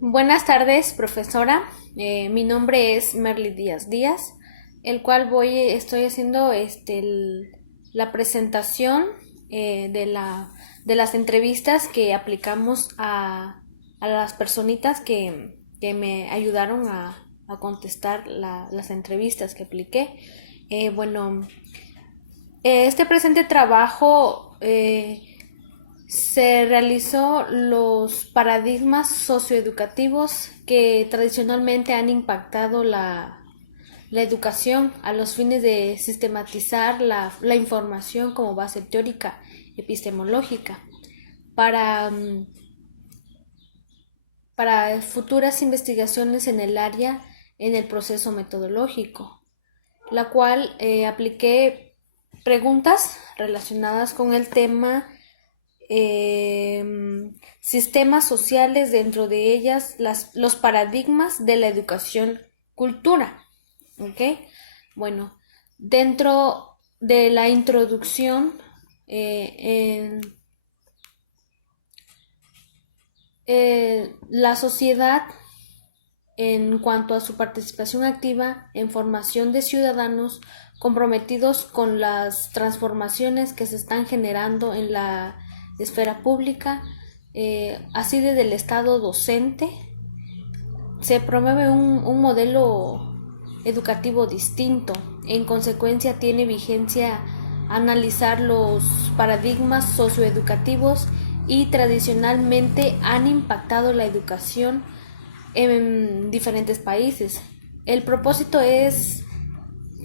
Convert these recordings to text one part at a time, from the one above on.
Buenas tardes, profesora. Mi nombre es Merly Díaz Díaz, el cual estoy haciendo la presentación de las entrevistas que aplicamos a las personitas que me ayudaron a contestar las entrevistas que apliqué. Bueno, este presente trabajo se realizó los paradigmas socioeducativos que tradicionalmente han impactado la educación a los fines de sistematizar la información como base teórica epistemológica para, para futuras investigaciones en el área en el proceso metodológico, la cual apliqué preguntas relacionadas con el tema, sistemas sociales, dentro de ellas los paradigmas de la educación cultura. ¿Ok? Bueno, dentro de la introducción, la sociedad, en cuanto a su participación activa en formación de ciudadanos comprometidos con las transformaciones que se están generando en la esfera pública, así desde el Estado docente, se promueve un modelo educativo distinto. En consecuencia, tiene vigencia analizar los paradigmas socioeducativos y tradicionalmente han impactado la educación en diferentes países. El propósito es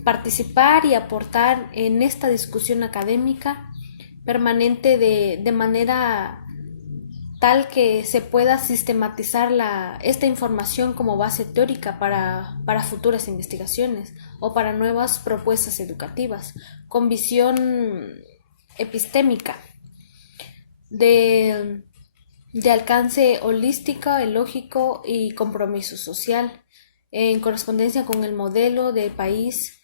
participar y aportar en esta discusión académica permanente de manera tal que se pueda sistematizar esta información como base teórica para futuras investigaciones o para nuevas propuestas educativas con visión epistémica de, de alcance holístico, lógico y compromiso social, en correspondencia con el modelo de país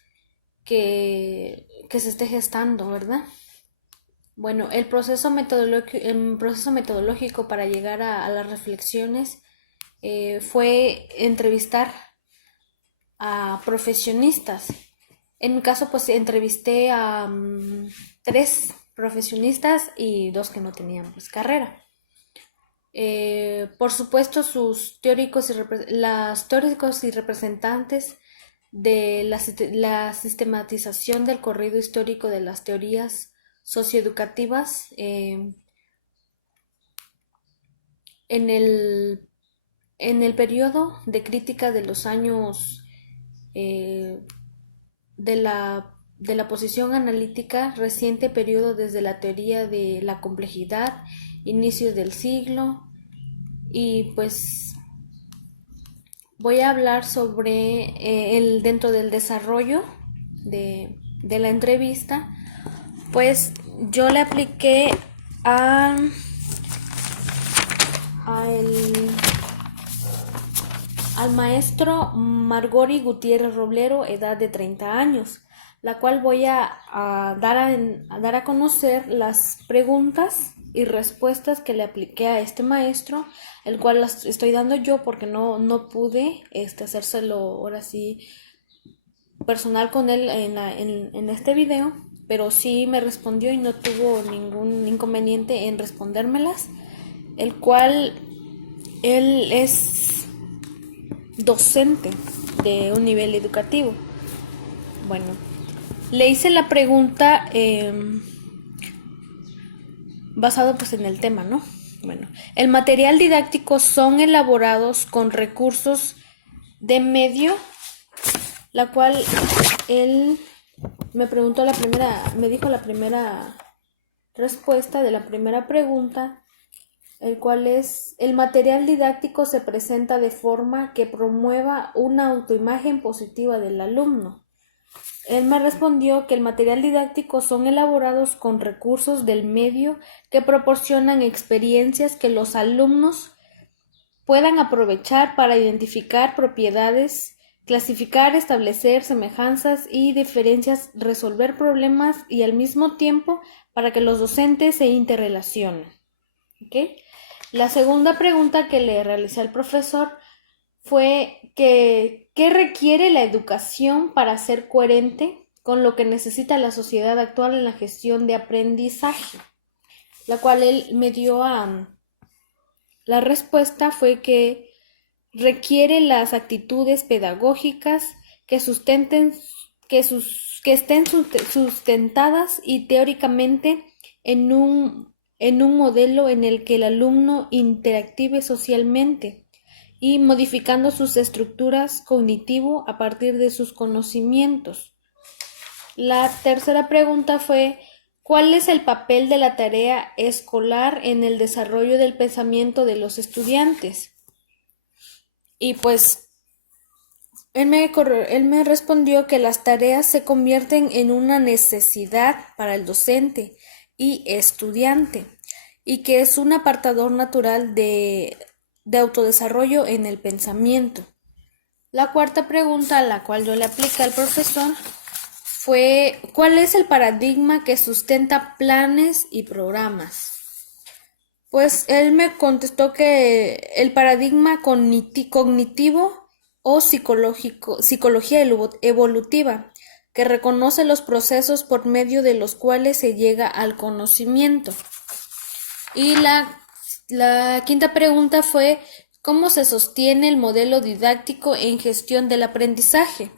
que se esté gestando, ¿verdad? Bueno, el proceso metodológico para llegar a las reflexiones fue entrevistar a profesionistas. En mi caso, pues entrevisté a tres profesionistas y dos que no tenían pues carrera. Por supuesto, sus teóricos y representantes de la sistematización del corrido histórico de las teorías socioeducativas, en en el periodo de crítica de los años, eh, de la posición analítica, reciente periodo desde la teoría de la complejidad, inicios del siglo, y pues voy a hablar sobre dentro del desarrollo de la entrevista. Pues yo le apliqué a, a el, al maestro Margori Gutiérrez Roblero, edad de 30 años, la cual voy a dar a conocer las preguntas y respuestas que le apliqué a este maestro, el cual las estoy dando yo porque no pude hacérselo ahora sí personal con él en este video, pero sí me respondió y no tuvo ningún inconveniente en respondérmelas, el cual él es docente de un nivel educativo. Bueno, le hice la pregunta basado pues en el tema, ¿no? Bueno, el material didáctico son elaborados con recursos de medio, la cual él me dijo la primera respuesta de la primera pregunta, el cual es: el material didáctico se presenta de forma que promueva una autoimagen positiva del alumno. Él me respondió que el material didáctico son elaborados con recursos del medio que proporcionan experiencias que los alumnos puedan aprovechar para identificar propiedades, clasificar, establecer semejanzas y diferencias, resolver problemas y al mismo tiempo para que los docentes se interrelacionen. ¿Okay? La segunda pregunta que le realicé al profesor fue que ¿qué requiere la educación para ser coherente con lo que necesita la sociedad actual en la gestión de aprendizaje? La cual él me dio a... La respuesta fue que requiere las actitudes pedagógicas que sustenten, que estén sustentadas y teóricamente en un modelo en el que el alumno interactive socialmente y modificando sus estructuras cognitivo a partir de sus conocimientos. La tercera pregunta fue, ¿cuál es el papel de la tarea escolar en el desarrollo del pensamiento de los estudiantes? Y pues él me respondió que las tareas se convierten en una necesidad para el docente y estudiante y que es un apartador natural de autodesarrollo en el pensamiento. La cuarta pregunta a la cual yo le apliqué al profesor fue ¿cuál es el paradigma que sustenta planes y programas? Pues él me contestó que el paradigma cognitivo o psicología evolutiva, que reconoce los procesos por medio de los cuales se llega al conocimiento. Y la quinta pregunta fue ¿cómo se sostiene el modelo didáctico en gestión del aprendizaje?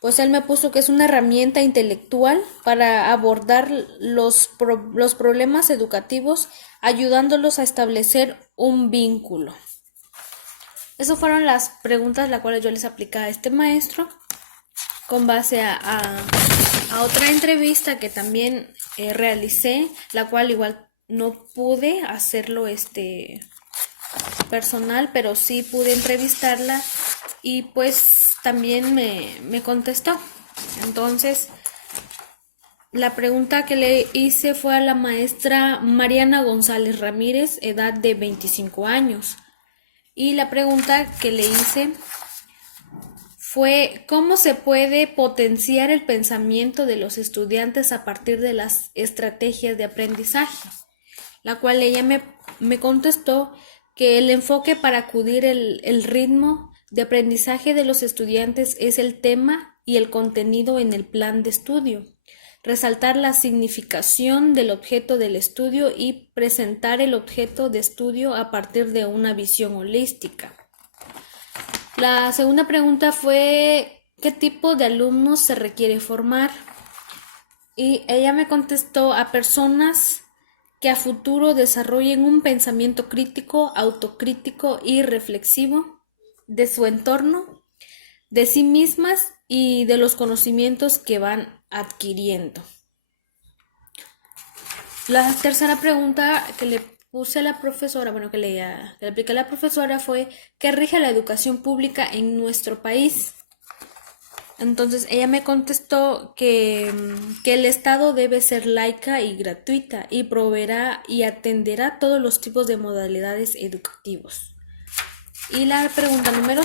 Pues él me puso que es una herramienta intelectual para abordar los problemas educativos, ayudándolos a establecer un vínculo. Esas fueron las preguntas las cuales yo les aplicaba a este maestro con base a otra entrevista que también realicé, la cual igual no pude hacerlo personal, pero sí pude entrevistarla y pues también me contestó. Entonces, la pregunta que le hice fue a la maestra Mariana González Ramírez, edad de 25 años. Y la pregunta que le hice fue ¿cómo se puede potenciar el pensamiento de los estudiantes a partir de las estrategias de aprendizaje? La cual ella me contestó que el enfoque para acudir el ritmo de aprendizaje de los estudiantes es el tema y el contenido en el plan de estudio, resaltar la significación del objeto del estudio y presentar el objeto de estudio a partir de una visión holística. La segunda pregunta fue ¿qué tipo de alumnos se requiere formar? Y ella me contestó a personas que a futuro desarrollen un pensamiento crítico, autocrítico y reflexivo de su entorno, de sí mismas y de los conocimientos que van adquiriendo. La tercera pregunta que le puse a la profesora, que le apliqué a la profesora fue ¿qué rige la educación pública en nuestro país? Entonces ella me contestó que el Estado debe ser laica y gratuita y proveerá y atenderá todos los tipos de modalidades educativos. Y la pregunta número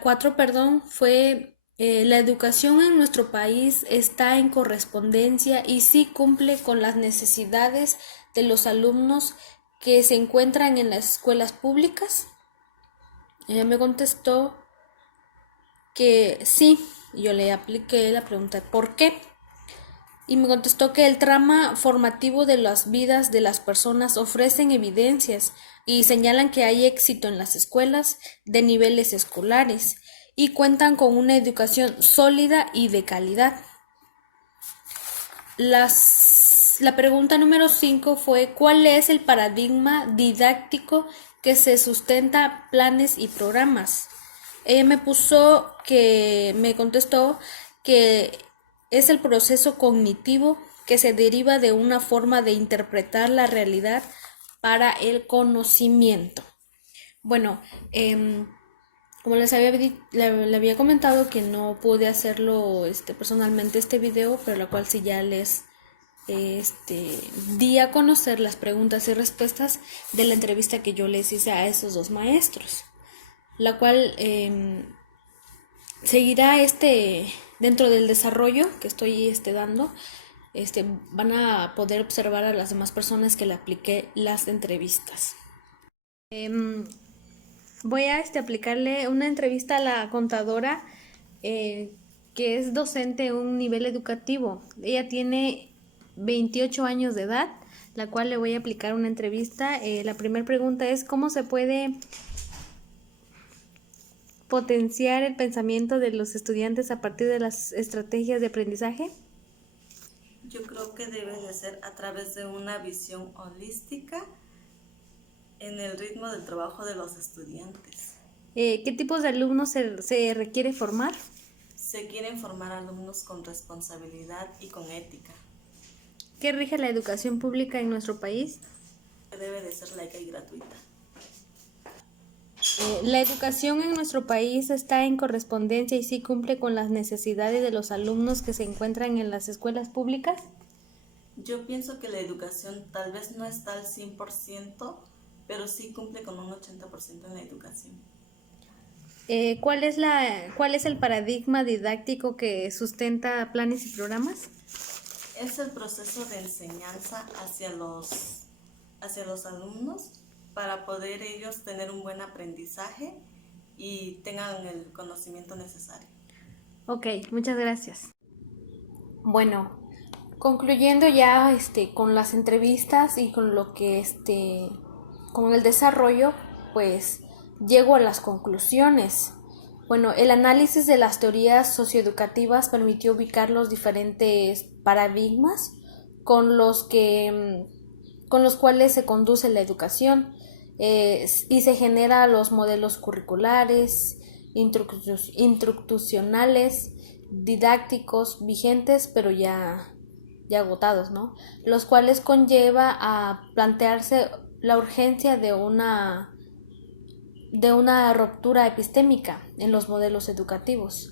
4, fue la educación en nuestro país está en correspondencia y sí cumple con las necesidades de los alumnos que se encuentran en las escuelas públicas. Ella me contestó que sí, yo le apliqué la pregunta ¿por qué? Y me contestó que el trama formativo de las vidas de las personas ofrecen evidencias y señalan que hay éxito en las escuelas de niveles escolares y cuentan con una educación sólida y de calidad. La pregunta número 5 fue ¿cuál es el paradigma didáctico que se sustenta planes y programas? Ella me contestó que es el proceso cognitivo que se deriva de una forma de interpretar la realidad para el conocimiento. Bueno, como le había comentado que no pude hacerlo personalmente este video, pero la cual sí ya les di a conocer las preguntas y respuestas de la entrevista que yo les hice a esos dos maestros, la cual seguirá dentro del desarrollo que estoy dando. van a poder observar a las demás personas que le apliqué las entrevistas. Voy a aplicarle una entrevista a la contadora que es docente en un nivel educativo. Ella tiene 28 años de edad, la cual le voy a aplicar una entrevista. La primera pregunta es: ¿cómo se puede potenciar el pensamiento de los estudiantes a partir de las estrategias de aprendizaje? Yo creo que debe de ser a través de una visión holística en el ritmo del trabajo de los estudiantes. ¿Qué tipos de alumnos se requiere formar? Se quieren formar alumnos con responsabilidad y con ética. ¿Qué rige la educación pública en nuestro país? Debe de ser laica y gratuita. La educación en nuestro país está en correspondencia y sí cumple con las necesidades de los alumnos que se encuentran en las escuelas públicas. Yo pienso que la educación tal vez no está al 100%, pero sí cumple con un 80% en la educación. ¿Cuál es el paradigma didáctico que sustenta planes y programas? Es el proceso de enseñanza hacia los alumnos para poder ellos tener un buen aprendizaje y tengan el conocimiento necesario. Ok, muchas gracias. Bueno, concluyendo ya con las entrevistas y con lo que con el desarrollo, pues llego a las conclusiones. Bueno, el análisis de las teorías socioeducativas permitió ubicar los diferentes paradigmas con los cuales se conduce la educación, y se genera los modelos curriculares, instruccionales, didácticos vigentes, pero ya agotados, ¿no? Los cuales conlleva a plantearse la urgencia de una ruptura epistémica en los modelos educativos.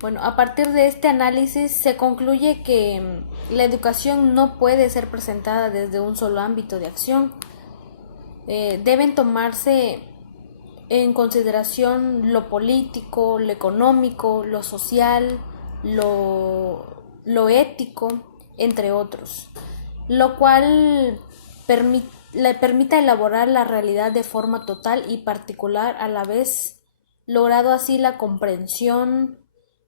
Bueno, a partir de este análisis se concluye que la educación no puede ser presentada desde un solo ámbito de acción. Deben tomarse en consideración lo político, lo económico, lo social, lo ético, entre otros, lo cual le permita elaborar la realidad de forma total y particular a la vez, logrado así la comprensión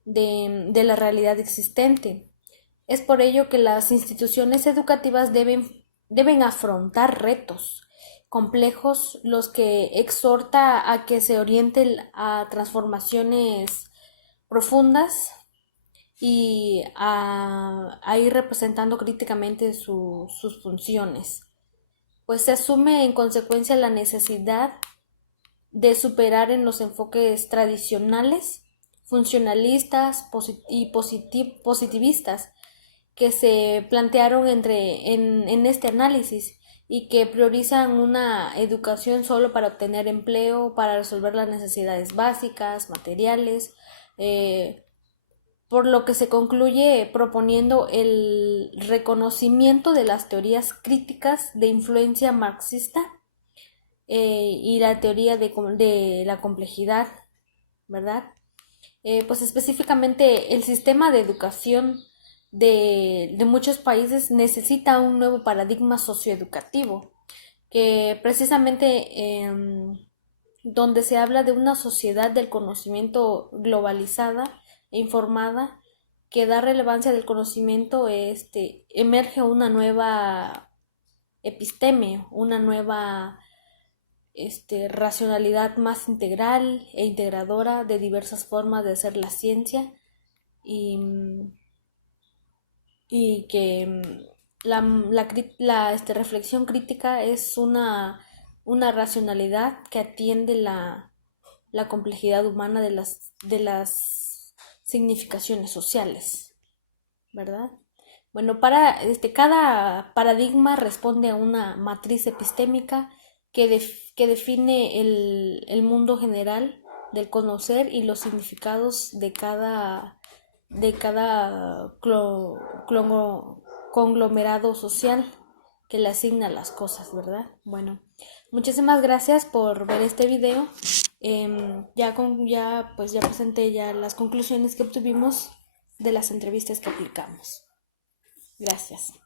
de la realidad existente. Es por ello que las instituciones educativas deben afrontar retos complejos, los que exhorta a que se orienten a transformaciones profundas y a ir representando críticamente sus funciones, pues se asume en consecuencia la necesidad de superar en los enfoques tradicionales, funcionalistas y positivistas que se plantearon en este análisis y que priorizan una educación solo para obtener empleo, para resolver las necesidades básicas, materiales, por lo que se concluye proponiendo el reconocimiento de las teorías críticas de influencia marxista, y la teoría de la complejidad, ¿verdad? Pues específicamente el sistema de educación de muchos países necesita un nuevo paradigma socioeducativo, que precisamente donde se habla de una sociedad del conocimiento globalizada e informada, que da relevancia del conocimiento, emerge una nueva episteme, una nueva racionalidad más integral e integradora de diversas formas de hacer la ciencia, y, y que la reflexión crítica es una racionalidad que atiende la complejidad humana de las significaciones sociales, ¿verdad? Bueno, cada paradigma responde a una matriz epistémica que define el mundo general del conocer y los significados de cada conglomerado social que le asigna las cosas, ¿verdad? Bueno, muchísimas gracias por ver este video. Ya presenté ya las conclusiones que obtuvimos de las entrevistas que aplicamos. Gracias.